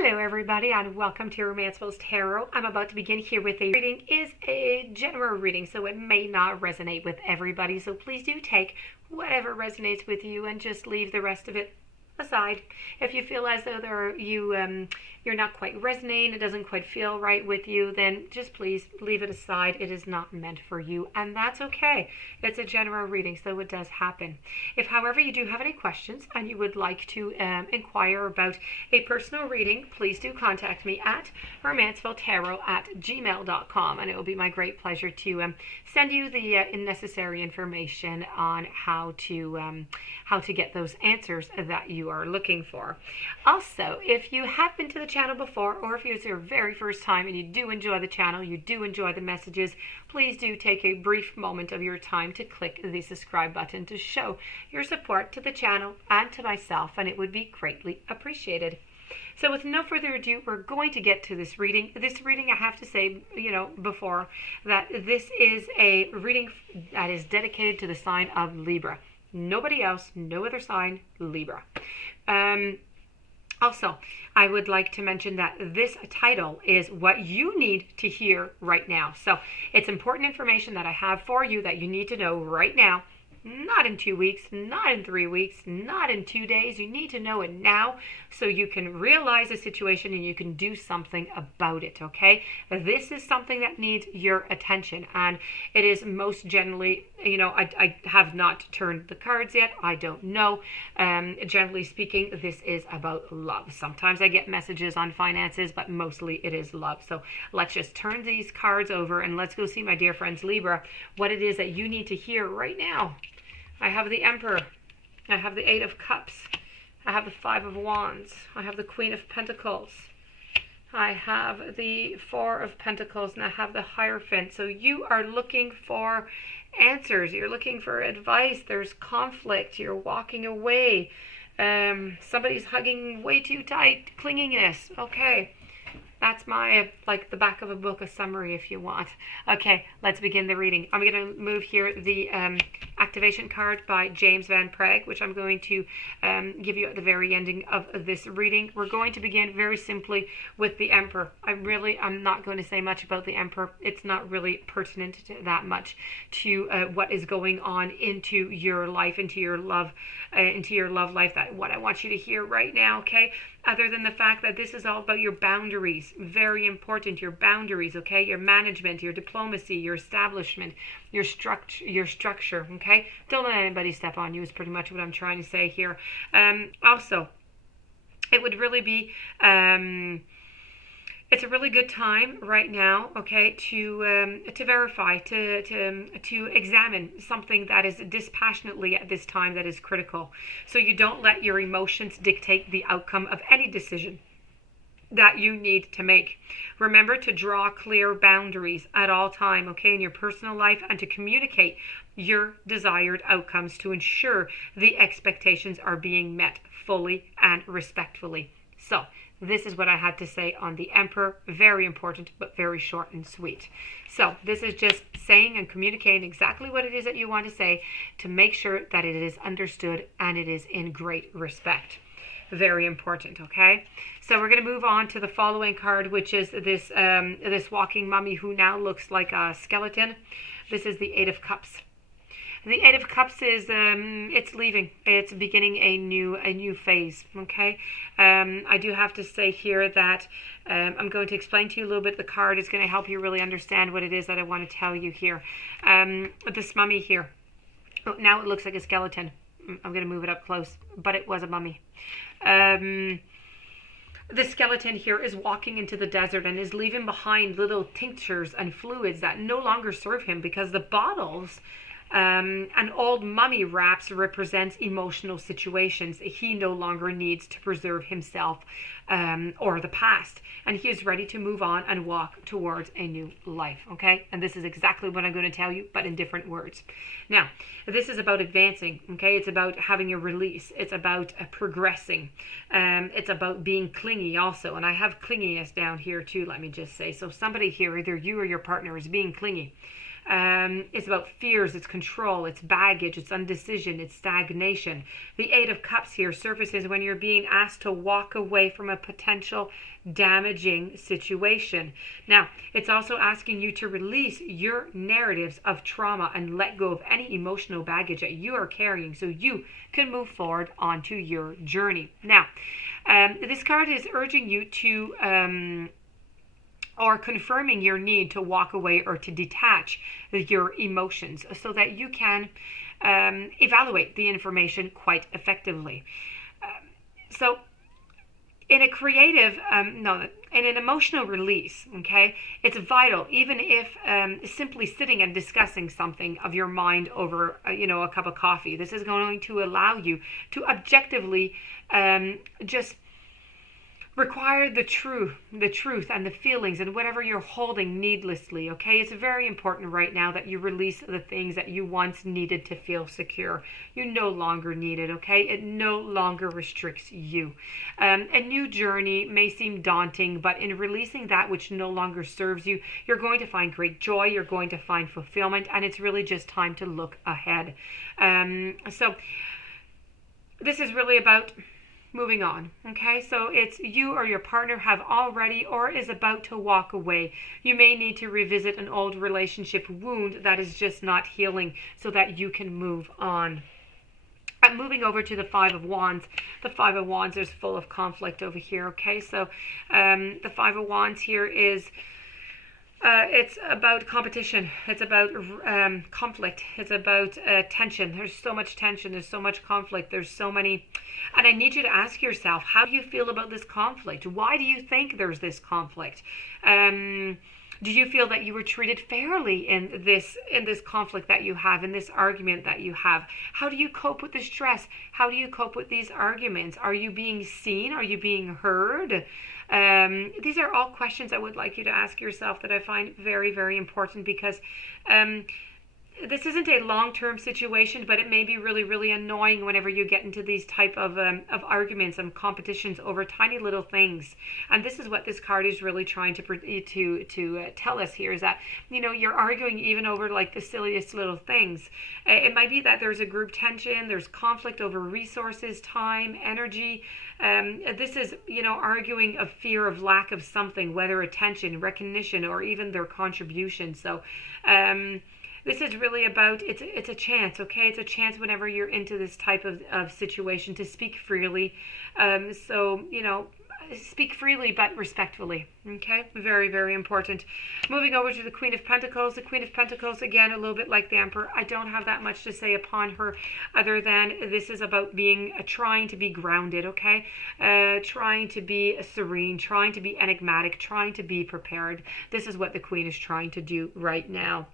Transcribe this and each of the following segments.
Hello everybody and welcome to Romancefull's Tarot. I'm about to begin here with a reading. Is a general reading, so it may not resonate with everybody, so please do take whatever resonates with you and just leave the rest of it aside. If you feel as though you're not quite resonating, it doesn't quite feel right with you, then just please leave it aside. It is not meant for you, and that's okay. It's a general reading, so it does happen. If, however, you do have any questions and you would like to inquire about a personal reading, please do contact me at romancefulltarot@gmail.com, and it will be my great pleasure to send you the necessary information on how to get those answers that you are looking for. Also, if you have been to the channel before, or if it's your very first time and you do enjoy the channel, you do enjoy the messages, please do take a brief moment of your time to click the subscribe button to show your support to the channel and to myself, and it would be greatly appreciated. So with no further ado, we're going to get to this reading. This reading, I have to say, before that this is a reading that is dedicated to the sign of Libra. Nobody else, no other sign, Libra. Also, I would like to mention that this title is what you need to hear right now. So it's important information that I have for you that you need to know right now. Not in 2 weeks, not in 3 weeks, not in 2 days. You need to know it now so you can realize the situation and you can do something about it, okay? This is something that needs your attention, and it is most generally, I have not turned the cards yet. I don't know. Generally speaking, this is about love. Sometimes I get messages on finances, but mostly it is love. So let's just turn these cards over and let's go see my dear friends Libra, what it is that you need to hear right now. I have the Emperor, I have the Eight of Cups, I have the Five of Wands, I have the Queen of Pentacles, I have the Four of Pentacles, and I have the Hierophant. So you are looking for answers, you're looking for advice, there's conflict, you're walking away, somebody's hugging way too tight, clinginess, okay. That's my, the back of a book, a summary if you want. Okay, let's begin the reading. I'm going to move here the activation card by James Van Praagh, which I'm going to give you at the very ending of this reading. We're going to begin very simply with the Emperor. I'm not going to say much about the Emperor. It's not really pertinent to that much to what is going on into your life, into your love life. That what I want you to hear right now, okay? Other than the fact that this is all about your boundaries. Very important, your boundaries, okay? Your management, your diplomacy, your establishment, your structure, okay? Don't let anybody step on you is pretty much what I'm trying to say here. Also, it would really be... it's a really good time right now, okay, to verify, to examine something that is dispassionately at this time that is critical. So you don't let your emotions dictate the outcome of any decision that you need to make. Remember to draw clear boundaries at all time, okay, in your personal life, and to communicate your desired outcomes to ensure the expectations are being met fully and respectfully. So this is what I had to say on the Emperor. Very important, but very short and sweet. So this is just saying and communicating exactly what it is that you want to say to make sure that it is understood and it is in great respect. Very important, okay? So we're going to move on to the following card, which is this this walking mummy who now looks like a skeleton. This is the Eight of Cups. The Eight of Cups is it's leaving. It's beginning a new phase. Okay. I do have to say here that I'm going to explain to you a little bit. The card is going to help you really understand what it is that I want to tell you here. This mummy here. Oh, now it looks like a skeleton. I'm going to move it up close, but it was a mummy. The skeleton here is walking into the desert and is leaving behind little tinctures and fluids that no longer serve him, because the bottles an old mummy wraps represents emotional situations he no longer needs to preserve himself or the past, and he is ready to move on and walk towards a new life, okay? And this is exactly what I'm going to tell you, but in different words. Now, this is about advancing, okay? It's about having a release. It's about progressing. It's about being clingy also, and I have clinginess down here too, let me just say. So somebody here, either you or your partner, is being clingy. It's about fears, it's control, it's baggage, it's indecision, it's stagnation. The Eight of Cups here surfaces when you're being asked to walk away from a potential damaging situation. Now, it's also asking you to release your narratives of trauma and let go of any emotional baggage that you are carrying so you can move forward onto your journey. Now, this card is urging you to or confirming your need to walk away or to detach your emotions so that you can evaluate the information quite effectively. So in a creative, in an emotional release, okay, it's vital, even if simply sitting and discussing something of your mind over, a cup of coffee. This is going to allow you to objectively just require the truth and the feelings and whatever you're holding needlessly, okay? It's very important right now that you release the things that you once needed to feel secure. You no longer need it, okay? It no longer restricts you. A new journey may seem daunting, but in releasing that which no longer serves you, you're going to find great joy, you're going to find fulfillment, and it's really just time to look ahead. So this is really about moving on, okay? So it's you or your partner have already or is about to walk away. You may need to revisit an old relationship wound that is just not healing so that you can move on. I'm moving over to the Five of Wands. The Five of Wands is full of conflict over here, okay? So the Five of Wands here is it's about competition. It's about conflict. It's about tension. There's so much tension. There's so much conflict. There's so many. And I need you to ask yourself, how do you feel about this conflict? Why do you think there's this conflict? Do you feel that you were treated fairly in this conflict that you have, in this argument that you have? How do you cope with the stress? How do you cope with these arguments? Are you being seen? Are you being heard? These are all questions I would like you to ask yourself that I find very, very important, because this isn't a long-term situation, but it may be really, really annoying whenever you get into these type of arguments and competitions over tiny little things. And this is what this card is really trying to tell us here, is that, you're arguing even over like the silliest little things. It might be that there's a group tension, there's conflict over resources, time, energy. This is, arguing of fear of lack of something, whether attention, recognition, or even their contribution. So, this is really about, it's a chance, okay? It's a chance whenever you're into this type of situation to speak freely. Speak freely but respectfully, okay? Very, very important. Moving over to the Queen of Pentacles. The Queen of Pentacles, again, a little bit like the Emperor. I don't have that much to say upon her other than this is about trying to be grounded, okay? Trying to be serene, trying to be enigmatic, trying to be prepared. This is what the Queen is trying to do right now.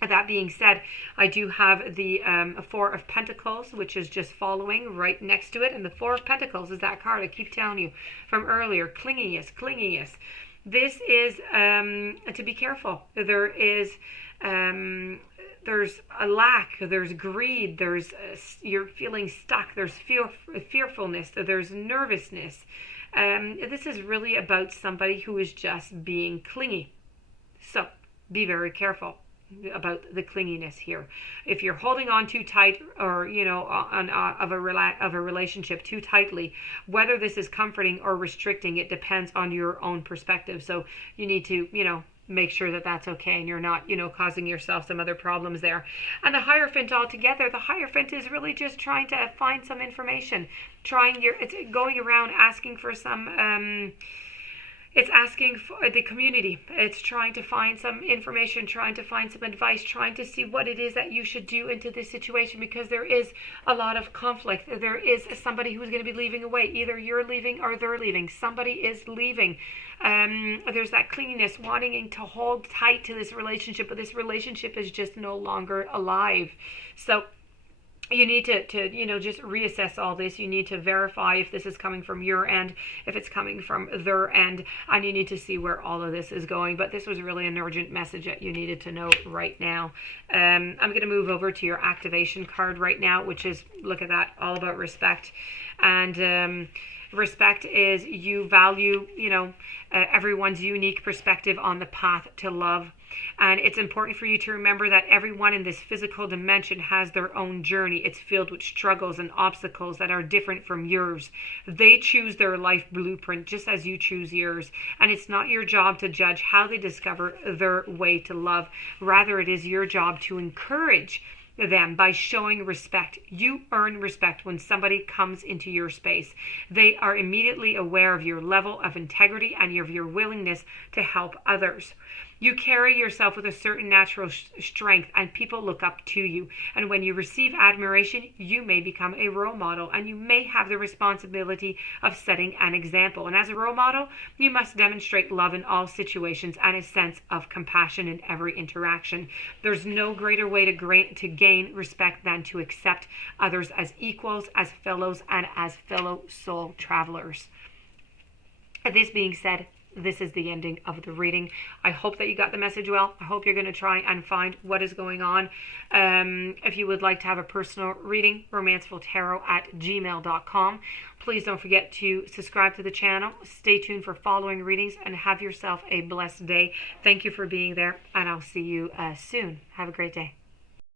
That being said, I do have the Four of Pentacles, which is just following right next to it. And the Four of Pentacles is that card I keep telling you from earlier. Clinginess. This is to be careful. There's a lack, there's greed, you're feeling stuck, there's fearfulness, there's nervousness. This is really about somebody who is just being clingy. So be very careful about the clinginess here. If you're holding on too tight, or of a relationship too tightly, whether this is comforting or restricting, it depends on your own perspective. So you need to make sure that that's okay, and you're not causing yourself some other problems there. And the Hierophant altogether, the Hierophant is really just trying to find some information, it's going around asking for some it's asking for the community. It's trying to find some information, trying to find some advice, trying to see what it is that you should do into this situation, because there is a lot of conflict. There is somebody who's going to be leaving away. Either you're leaving or they're leaving. Somebody is leaving. There's that clinginess, wanting to hold tight to this relationship, but this relationship is just no longer alive. So you need to just reassess all this. You need to verify if this is coming from your end, if it's coming from their end, and you need to see where all of this is going. But this was really an urgent message that you needed to know right now. I'm going to move over to your activation card right now, which is, look at that, all about respect. And respect is you value, everyone's unique perspective on the path to love. And it's important for you to remember that everyone in this physical dimension has their own journey. It's filled with struggles and obstacles that are different from yours. They choose their life blueprint just as you choose yours. And it's not your job to judge how they discover their way to love. Rather, it is your job to encourage them by showing respect. You earn respect when somebody comes into your space. They are immediately aware of your level of integrity and of your willingness to help others. You carry yourself with a certain natural strength, and people look up to you. And when you receive admiration, you may become a role model, and you may have the responsibility of setting an example. And as a role model, you must demonstrate love in all situations and a sense of compassion in every interaction. There's no greater way to gain respect than to accept others as equals, as fellows, and as fellow soul travelers. This being said, this is the ending of the reading. I hope that you got the message well. I hope you're going to try and find what is going on. If you would like to have a personal reading, romancefulltarot@gmail.com. Please don't forget to subscribe to the channel. Stay tuned for following readings and have yourself a blessed day. Thank you for being there, and I'll see you soon. Have a great day.